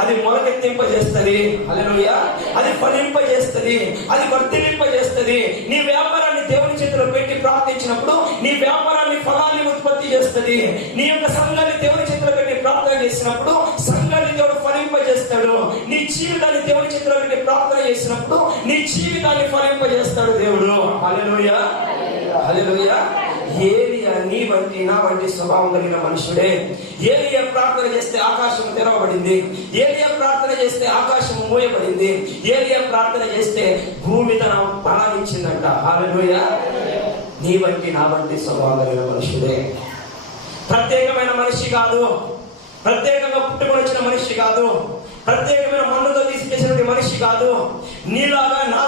అది మొలకెత్తింపజేస్తుంది. హల్లెలూయా. అది ఫలింపజేస్తుంది, అది వర్ధిల్లింపజేస్తుంది. నీ వ్యాపారాన్ని దేవుని చేతిలో పెట్టి ప్రార్థించినప్పుడు నీ వ్యాపారాన్ని ఫలాన్ని ఉత్పత్తి చేస్తుంది. నీ యొక్క సంఘాన్ని దేవుని చేతిలో పెట్టి ప్రార్థన చేసినప్పుడు సంఘాన్ని దేవుడు ఫలింపజేస్తాడు. నీ జీవితాన్ని దేవుని చేతిలో పెట్టి ప్రార్థన చేసినప్పుడు నీ జీవితాన్ని ఫలింపజేస్తాడు దేవుడు. హల్లెలూయా, హల్లెలూయా. ఏలియా నీ వంటి నా వంటి స్వభావం కలిగిన మనుషుడే. ఏలియా ప్రార్థన చేస్తే ఆకాశం తెరవబడింది. ఏలియా ప్రార్థన చేస్తే ఆకాశం మూయబడింది. ఏలియా ప్రార్థన చేస్తే భూమి తన ఫలాన్నిచ్చిందంట. హల్లెలూయా. నీ వంటి నా వంటి స్వభావం కలిగిన మనుషుడే. ప్రత్యేకమైన మనిషి కాదు, ప్రత్యేకంగా పుట్టుకొని వచ్చిన మనిషి కాదు, ప్రత్యేకమైన మన్నుతో తీసి చేసినటువంటి మనిషి కాదు. నీలాగా నా